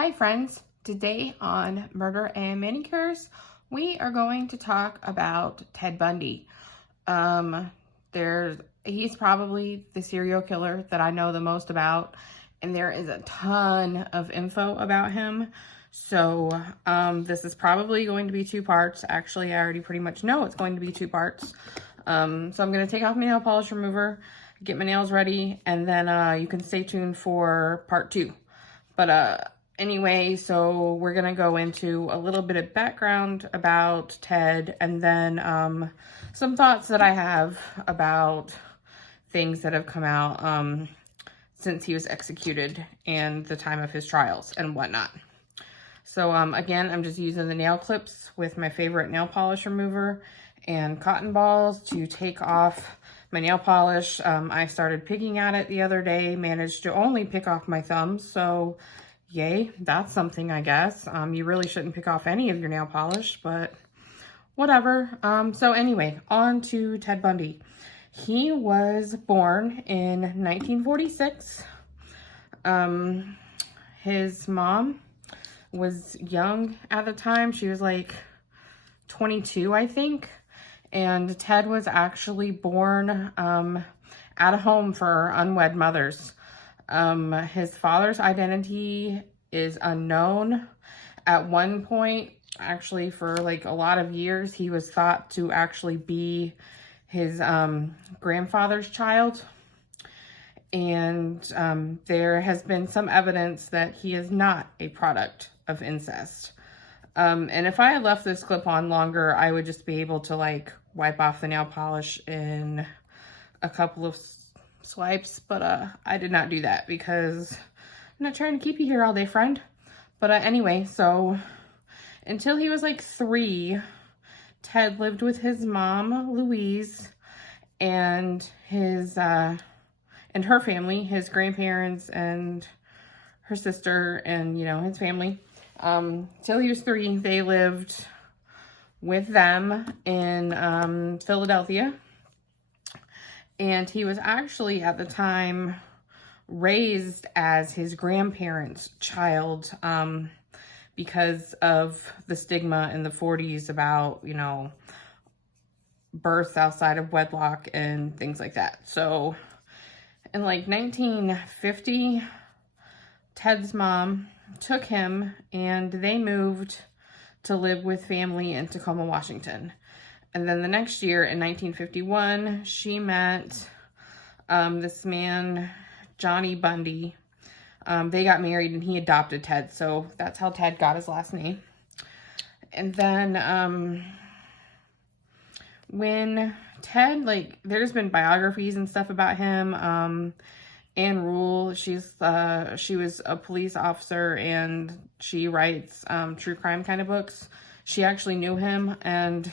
Hi friends, today on Murder and Manicures, we are going to talk about Ted Bundy. He's probably the serial killer that I know the most about, and there is a ton of info about him. So this is probably going to be two parts. Actually, I already pretty much know it's going to be two parts. So I'm going to take off my nail polish remover, get my nails ready, and then you can stay tuned for part two. But anyway, so we're going to go into a little bit of background about Ted, and then some thoughts that I have about things that have come out since he was executed and the time of his trials and whatnot. So again, I'm just using the nail clips with my favorite nail polish remover and cotton balls to take off my nail polish. I started picking at it the other day, managed to only pick off my thumbs, so yay, that's something, I guess. You really shouldn't pick off any of your nail polish, but whatever. So anyway, on to Ted Bundy. He was born in 1946. His mom was young at the time. She was like 22, I think. And Ted was actually born at a home for unwed mothers. His father's identity is unknown. At one point, actually for like a lot of years, he was thought to actually be his grandfather's child. And there has been some evidence that he is not a product of incest. And if I had left this clip on longer, I would just be able to like wipe off the nail polish in a couple of swipes, but I did not do that because I'm not trying to keep you here all day, friend. But anyway, so until he was like 3, Ted lived with his mom, Louise, and his and her family, his grandparents and her sister, and you know, his family. Till he was 3, they lived with them in Philadelphia. And he was actually, at the time, raised as his grandparents' child because of the stigma in the 40s about, you know, birth outside of wedlock and things like that. So in like 1950, Ted's mom took him and they moved to live with family in Tacoma, Washington. And then the next year, in 1951, she met this man, Johnny Bundy. They got married and he adopted Ted. So that's how Ted got his last name. And then when Ted, like, there's been biographies and stuff about him. Anne Rule, she was a police officer and she writes true crime kind of books. She actually knew him, and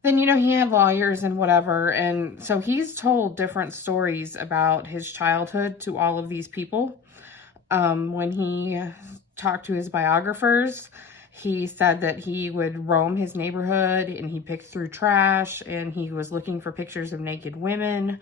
then, you know, he had lawyers and whatever, and so he's told different stories about his childhood to all of these people. When he talked to his biographers, he said that he would roam his neighborhood and he picked through trash and he was looking for pictures of naked women.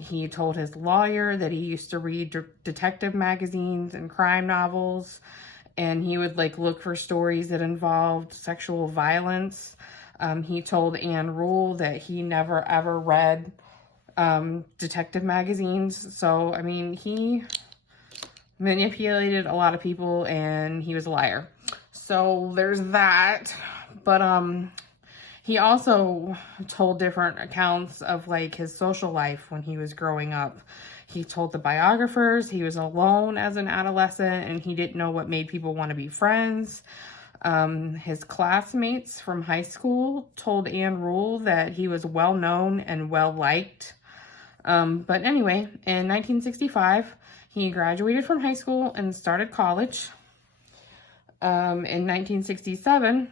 He told his lawyer that he used to read detective magazines and crime novels, and he would like look for stories that involved sexual violence. He told Anne Rule that he never ever read detective magazines. So, I mean, he manipulated a lot of people and he was a liar. So there's that. But he also told different accounts of like his social life when he was growing up. He told the biographers he was alone as an adolescent and he didn't know what made people want to be friends. His classmates from high school told Anne Rule that he was well known and well liked. But anyway, in 1965, he graduated from high school and started college. In 1967,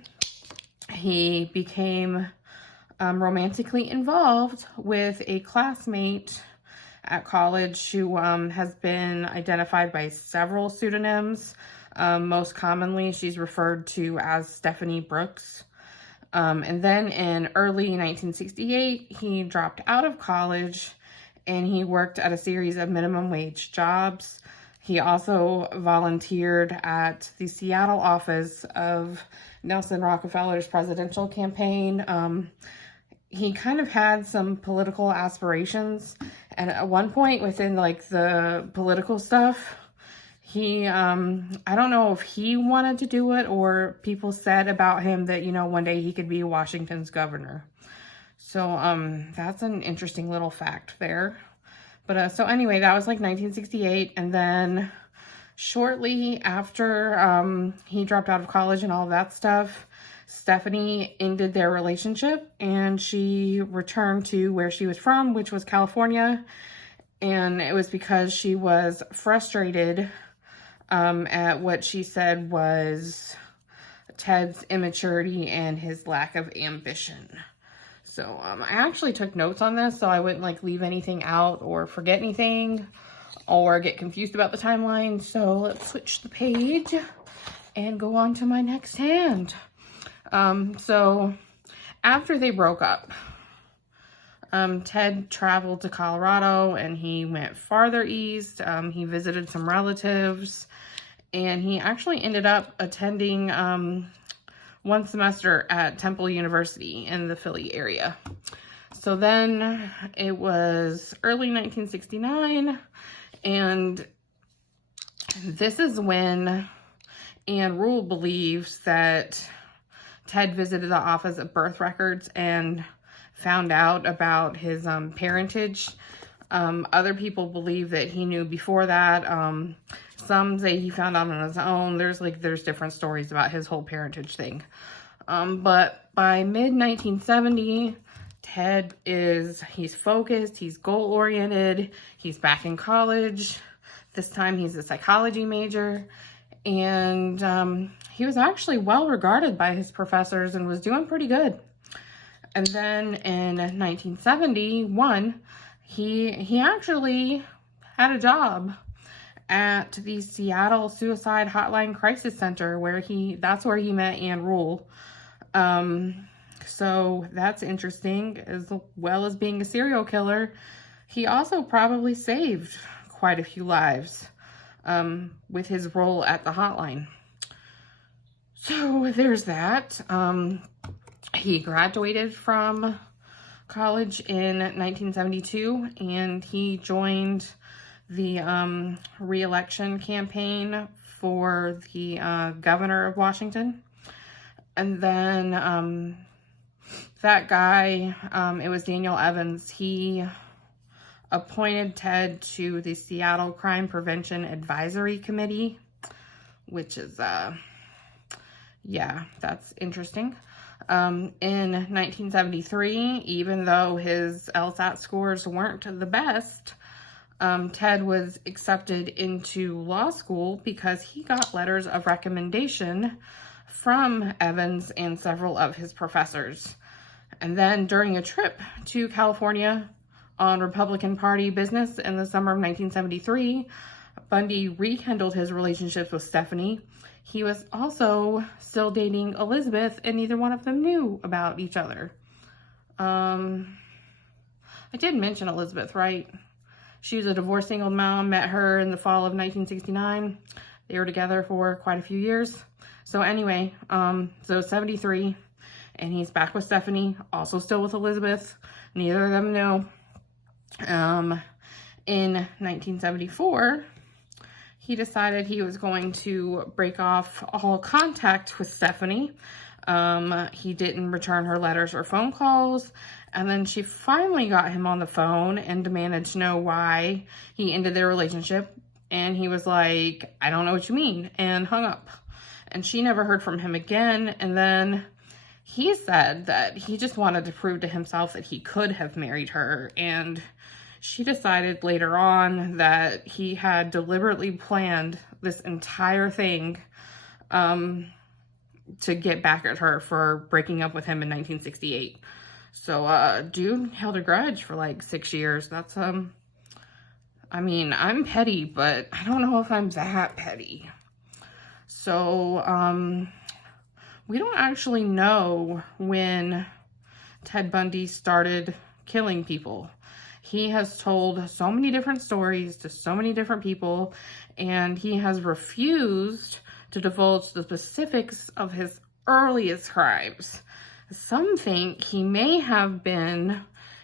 he became romantically involved with a classmate at college who has been identified by several pseudonyms. Most commonly, she's referred to as Stephanie Brooks. And then in early 1968, he dropped out of college and he worked at a series of minimum wage jobs He also volunteered at the Seattle office of Nelson Rockefeller's presidential campaign. He kind of had some political aspirations, and at one point within like the political stuff, he, I don't know if he wanted to do it or people said about him that, you know, one day he could be Washington's governor. So, that's an interesting little fact there. But, so anyway, that was like 1968. And then shortly after, he dropped out of college and all of that stuff, Stephanie ended their relationship and she returned to where she was from, which was California. And it was because she was frustrated at what she said was Ted's immaturity and his lack of ambition. So I actually took notes on this so I wouldn't like leave anything out or forget anything or get confused about the timeline. So let's switch the page and go on to my next hand. So after they broke up, Ted traveled to Colorado and he went farther east. He visited some relatives and he actually ended up attending one semester at Temple University in the Philly area. So then it was early 1969 and this is when Anne Rule believes that Ted visited the Office of Birth Records and found out about his parentage. Other people believe that he knew before that. Some say he found out on his own. There's different stories about his whole parentage thing. But by mid-1970, Ted he's focused, he's goal-oriented, he's back in college. This time he's a psychology major. And he was actually well regarded by his professors and was doing pretty good. And then in 1971, he actually had a job at the Seattle Suicide Hotline Crisis Center that's where he met Anne Rule. So that's interesting. As well as being a serial killer, he also probably saved quite a few lives with his role at the hotline. So there's that. He graduated from college in 1972 and he joined the re-election campaign for the governor of Washington. And then that guy, it was Daniel Evans, he appointed Ted to the Seattle Crime Prevention Advisory Committee, which is, yeah, that's interesting. In 1973, even though his LSAT scores weren't the best, Ted was accepted into law school because he got letters of recommendation from Evans and several of his professors. And then during a trip to California on Republican Party business in the summer of 1973, Bundy rekindled his relationships with Stephanie. He was also still dating Elizabeth, and neither one of them knew about each other. I did mention Elizabeth, right? She was a divorced single mom, met her in the fall of 1969. They were together for quite a few years. So anyway, so 73, and he's back with Stephanie, also still with Elizabeth. Neither of them know. In 1974, he decided he was going to break off all contact with Stephanie. He didn't return her letters or phone calls. And then she finally got him on the phone and demanded to know why he ended their relationship. And he was like, I don't know what you mean, and hung up. And she never heard from him again. And then he said that he just wanted to prove to himself that he could have married her. And she decided later on that he had deliberately planned this entire thing to get back at her for breaking up with him in 1968. So, dude held a grudge for like 6 years. That's, I mean, I'm petty, but I don't know if I'm that petty. So, we don't actually know when Ted Bundy started killing people. He has told so many different stories to so many different people, and he has refused to divulge the specifics of his earliest crimes. Some think he may have been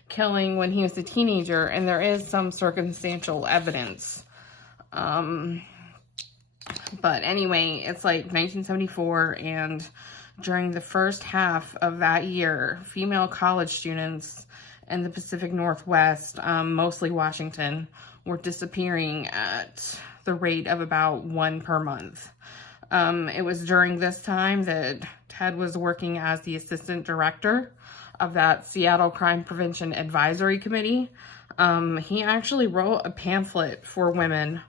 killing when he was a teenager, and there is some circumstantial evidence. But anyway, it's like 1974, and during the first half of that year, female college students in the Pacific Northwest, mostly Washington, were disappearing at the rate of about 1 per month. It was during this time that Ted was working as the assistant director of that Seattle Crime Prevention Advisory Committee. He actually wrote a pamphlet for women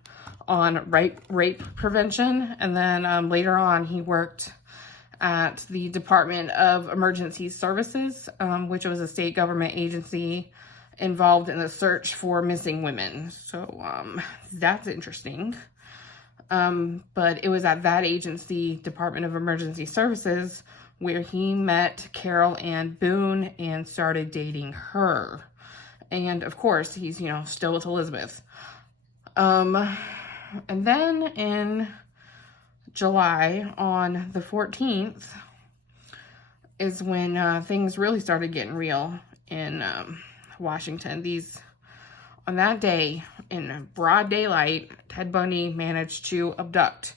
on rape prevention, and then later on he worked at the Department of Emergency Services, which was a state government agency involved in the search for missing women. So that's interesting. But it was at that agency, Department of Emergency Services, where he met Carol Ann Boone and started dating her. And of course, he's, still with Elizabeth. And then in July, on the 14th, is when things really started getting real in Washington. On that day, in broad daylight, Ted Bundy managed to abduct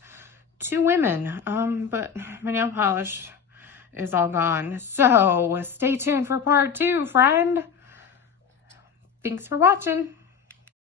2 women, but my nail polish is all gone. So stay tuned for part 2, friend. Thanks for watching.